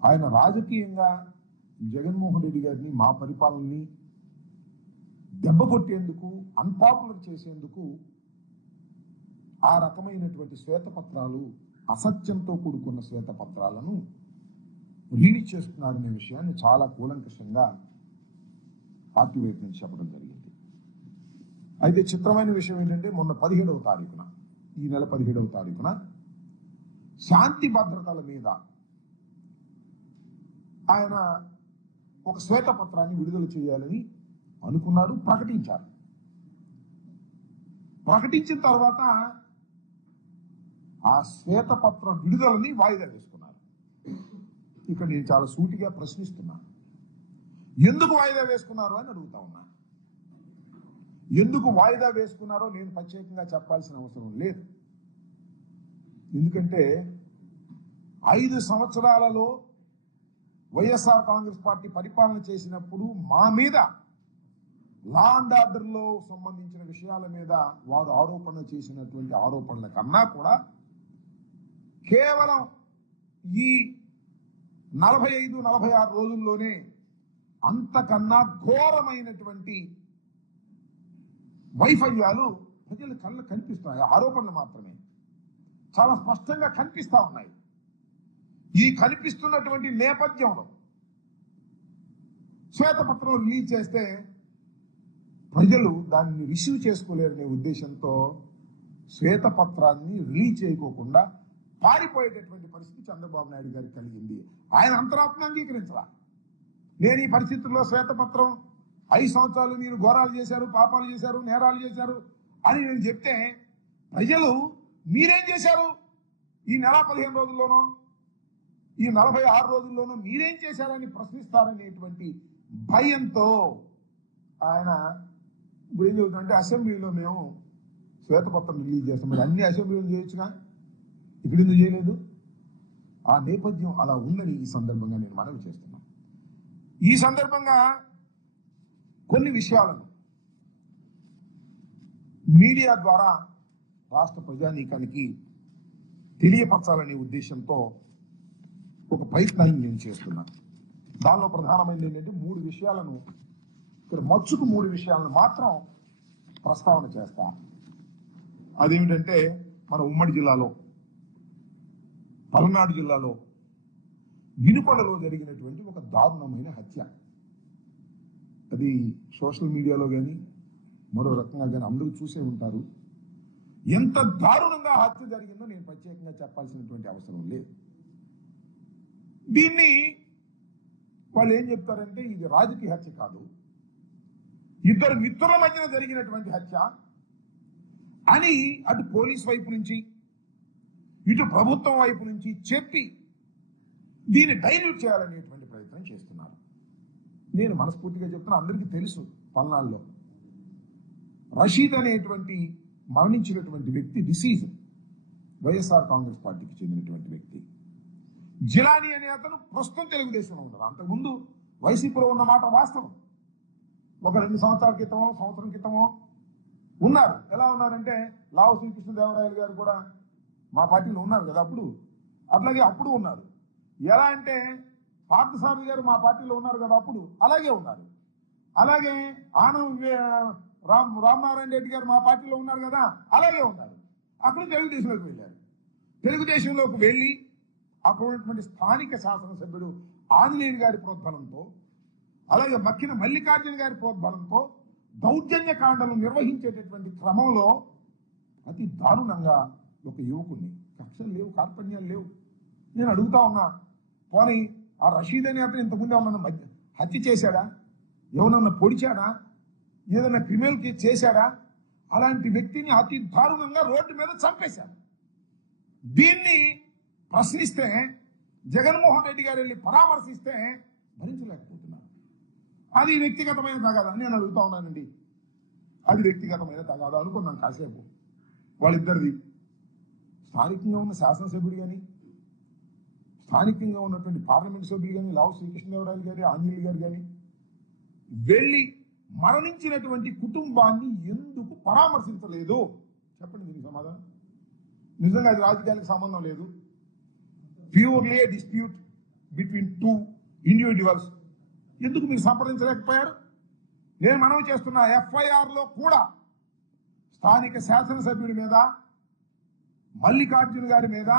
ఆయన రాజకీయంగా జగన్మోహన్ రెడ్డి గారిని మా పరిపాలనని దెబ్బ కొట్టేందుకు అన్పాపులర్ చేసేందుకు ఆ రకమైనటువంటి శ్వేతపత్రాలు అసత్యంతో కూడుకున్న శ్వేతపత్రాలను రిలీజ్ చేస్తున్నారనే విషయాన్ని చాలా కూలంకషంగా పార్టీ వైపు నుంచి చెప్పడం జరిగింది. అయితే చిత్రమైన విషయం ఏంటంటే మొన్న పదిహేడవ తారీఖున ఈ నెల పదిహేడవ తారీఖున శాంతి భద్రతల మీద ఆయన ఒక శ్వేతపత్రాన్ని విడుదల చేయాలని అనుకున్నారు ప్రకటించారు ప్రకటించిన తర్వాత ఆ శ్వేతపత్ర విడుదలని వాయిదా వేసుకున్నారు. ఇక్కడ నేను చాలా సూటిగా ప్రశ్నిస్తున్నాను. ఎందుకు వాయిదా వేసుకున్నారు అని అడుగుతా ఉన్నా. ఎందుకు వాయిదా వేసుకున్నారో నేను ప్రత్యేకంగా చెప్పాల్సిన అవసరం లేదు. ఎందుకంటే ఐదు సంవత్సరాలలో వైఎస్ఆర్ కాంగ్రెస్ పార్టీ పరిపాలన చేసినప్పుడు మా మీద లా అండ్ ఆర్డర్లో సంబంధించిన విషయాల మీద వారు ఆరోపణ చేసినటువంటి ఆరోపణల కన్నా కూడా కేవలం ఈ నలభై ఐదు నలభై ఆరు రోజుల్లోనే అంతకన్నా ఘోరమైనటువంటి వైఫల్యాలు ప్రజల కళ్ళ కనిపిస్తున్నాయి. ఆరోపణలు మాత్రమే. చాలా స్పష్టంగా కనిపిస్తా ఉన్నాయి. ఈ కనిపిస్తున్నటువంటి నేపథ్యంలో శ్వేతపత్రం రిలీజ్ చేస్తే ప్రజలు దాన్ని రిసీవ్ చేసుకోలేరనే ఉద్దేశంతో శ్వేతపత్రాన్ని రిలీజ్ చేయకోకుండా పారిపోయేటటువంటి పరిస్థితి చంద్రబాబు నాయుడు గారికి కలిగింది. ఆయన అంతరాత్మ అంగీకరించరా నేను ఈ పరిస్థితుల్లో శ్వేతపత్రం ఐదు సంవత్సరాలు మీరు ఘోరాలు చేశారు పాపాలు చేశారు నేరాలు చేశారు అని నేను చెప్తే ప్రజలు మీరేం చేశారు? ఈ నెల పదిహేను రోజుల్లోనో ఈ నలభై ఆరు రోజుల్లోనూ మీరేం చేశారని ప్రశ్నిస్తారనేటువంటి భయంతో ఆయన ఇప్పుడు ఏం చెబుతుందంటే అసెంబ్లీలో మేము శ్వేతపత్రం రిలీజ్ చేస్తాం. మరి అన్ని అసెంబ్లీలు చేయొచ్చుగా? ఇక్కడ ఎందుకు చేయలేదు? ఆ నేపథ్యం అలా ఉందని ఈ సందర్భంగా నేను మనవి చేస్తున్నాను ఈ సందర్భంగా కొన్ని విషయాలను మీడియా ద్వారా రాష్ట్ర ప్రజానీకానికి తెలియపరచాలనే ఉద్దేశంతో ఒక ప్రయత్నాన్ని నేను చేస్తున్నాను దానిలో ప్రధానమైనది ఏంటంటే మూడు విషయాలను ఇక్కడ మచ్చుకు మూడు విషయాలను మాత్రం ప్రస్తావన చేస్తా. అదేమిటంటే మన ఉమ్మడి జిల్లాలో పల్నాడు జిల్లాలో వినుకొండలో జరిగినటువంటి ఒక దారుణమైన హత్య. అది సోషల్ మీడియాలో కానీ మరో రకంగా కానీ అందరూ చూసే ఉంటారు. ఎంత దారుణంగా హత్య జరిగిందో నేను ప్రత్యేకంగా చెప్పాల్సినటువంటి అవసరం లేదు. దీన్ని వాళ్ళు ఏం చెప్తారంటే ఇది రాజకీయ హత్య కాదు. ఇద్దరు మిత్రుల మధ్యన జరిగినటువంటి హత్య అని అటు పోలీస్ వైపు నుంచి ఇటు ప్రభుత్వం వైపు నుంచి చెప్పి దీన్ని డైల్యూట్ చేయాలనేటువంటి ప్రయత్నం చేస్తున్నారు. నేను మనస్ఫూర్తిగా చెప్తున్నా అందరికీ తెలుసు పల్నాల్లో రషీద్ అనేటువంటి మరణించినటువంటి వ్యక్తి డిసీజ్ వైఎస్ఆర్ కాంగ్రెస్ పార్టీకి చెందినటువంటి వ్యక్తి. జిలానీ అనే అతను ప్రస్తుతం తెలుగుదేశంలో ఉన్నారు అంతకుముందు వైసీపీలో ఉన్న మాట వాస్తవం. ఒక రెండు సంవత్సరాల క్రితమో సంవత్సరం క్రితమో ఉన్నారు. ఎలా ఉన్నారంటే లావు శ్రీకృష్ణదేవరాయలు గారు కూడా మా పార్టీలో ఉన్నారు కదా అప్పుడు. అట్లాగే అప్పుడు ఉన్నారు. ఎలా అంటే పార్థసారథి గారు మా పార్టీలో ఉన్నారు కదా అప్పుడు. అలాగే ఉన్నారు. అలాగే ఆనం రామ్ రామనారాయణ రెడ్డి గారు మా పార్టీలో ఉన్నారు కదా. అలాగే ఉన్నారు. అప్పుడు తెలుగుదేశంలోకి వెళ్ళారు. తెలుగుదేశంలోకి వెళ్ళి అక్కడ ఉన్నటువంటి స్థానిక శాసనసభ్యుడు ఆంజనేయుడు గారి ప్రోద్బలంతో అలాగే మక్కిన మల్లికార్జున గారి ప్రోద్బలంతో దౌర్జన్య కాండలు నిర్వహించేటటువంటి క్రమంలో అతి దారుణంగా ఒక యువకుడిని కక్షలు లేవు కార్పణ్యాలు లేవు. నేను అడుగుతా ఉన్నా పోనీ ఆ రషీద్ అనే అతను ఇంతకుముందు ఏమన్నా మధ్య హత్య చేశాడా? ఎవరన్నా పొడిచాడా? ఏదైనా క్రిమినల్ కేసు చేశాడా? అలాంటి వ్యక్తిని అతి దారుణంగా రోడ్డు మీద చంపేశాడు. దీన్ని ప్రశ్నిస్తే జగన్మోహన్ రెడ్డి గారు వెళ్ళి పరామర్శిస్తే భరించలేకపోతున్నారు. అది వ్యక్తిగతమైన తగాదా నేను అడుగుతా ఉన్నానండి. అది వ్యక్తిగతమైన తగాదా అనుకున్నాం కాసేపు. వాళ్ళిద్దరిది స్థానికంగా ఉన్న శాసనసభ్యుడు కానీ స్థానికంగా ఉన్నటువంటి పార్లమెంట్ సభ్యులు కానీ లావు శ్రీకృష్ణదేవరాయలు గారి ఆంజనేయులు గారు కానీ వెళ్ళి మరణించినటువంటి కుటుంబాన్ని ఎందుకు పరామర్శించలేదు? చెప్పండి దీనికి సమాధానం. నిజంగా అది రాజకీయాలకు సంబంధం లేదు. Purely dispute between two individuals ఎందుకు మీరు సంప్రదించలేకపోయారు? నేను మనవి చేస్తున్న ఎఫ్ఐఆర్లో కూడా స్థానిక శాసనసభ్యుడి మీద మల్లికార్జున గారి మీద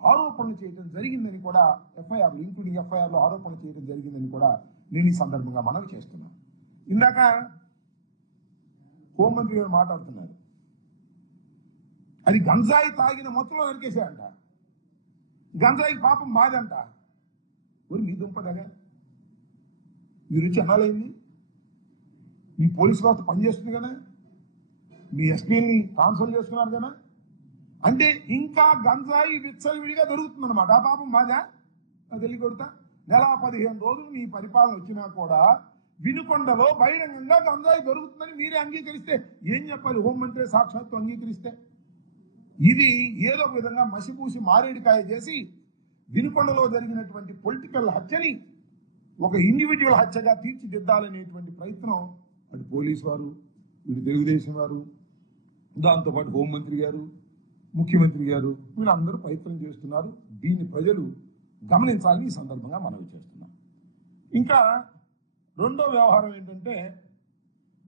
ఆరోపణలు చేయడం జరిగిందని కూడా ఎఫ్ఐఆర్లు ఇంక్లూడింగ్ ఎఫ్ఐఆర్లో ఆరోపణలు చేయడం జరిగిందని కూడా నేను ఈ సందర్భంగా మనవి చేస్తున్నాను. ఇందాక హోంమంత్రి గారు మాట్లాడుతున్నారు. అది గంజాయి తాగిన మొత్తంలో నరికేసాయంట గంజాయికి పాపం మాదంట. ఊరి మీ దుంపదగా మీరు వచ్చి అనాలైంది. మీ పోలీస్ వ్యవస్థ పనిచేస్తుంది కదా. మీ ఎస్పీని ట్రాన్స్ఫర్ చేసుకున్నారు కదా. అంటే ఇంకా గంజాయి విచ్చలవిడిగా దొరుకుతుంది అనమాట ఆ పాపం మాదా? తెలియ కొడతా. నెల పదిహేను రోజులు మీ పరిపాలన వచ్చినా కూడా వినుకొండలో బహిరంగంగా గంజాయి దొరుకుతుందని మీరే అంగీకరిస్తే ఏం చెప్పాలి? హోంమంత్రి సాక్షాత్తు అంగీకరిస్తే. ఇది ఏదో ఒక విధంగా మసిపూసి మారేడికాయ చేసి వినుకొండలో జరిగినటువంటి పొలిటికల్ హత్యని ఒక ఇండివిజువల్ హత్యగా తీర్చిదిద్దాలనేటువంటి ప్రయత్నం అటు పోలీస్ వారు ఇటు తెలుగుదేశం వారు దాంతోపాటు హోంమంత్రి గారు ముఖ్యమంత్రి గారు వీళ్ళందరూ ప్రయత్నం చేస్తున్నారు. దీన్ని ప్రజలు గమనించాలని ఈ సందర్భంగా మనవి చేస్తున్నాం. ఇంకా రెండో వ్యవహారం ఏంటంటే